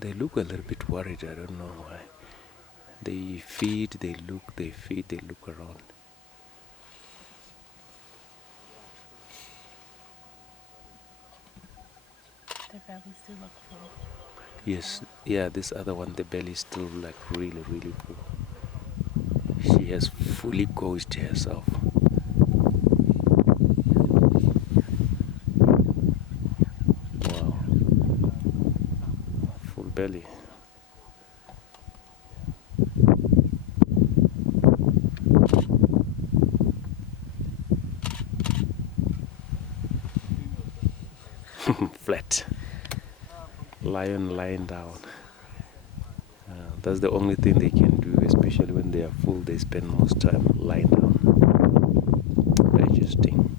They look a little bit worried. I don't know why. They feed, they look, they feed, they look around. Their belly still look full. Yes, yeah, this other one, the belly is still like really, really full. She has fully gorged herself. Wow, full belly. Flat. Lion lying down. That's the only thing they can do, especially when they are full. They spend most time lying down, digesting.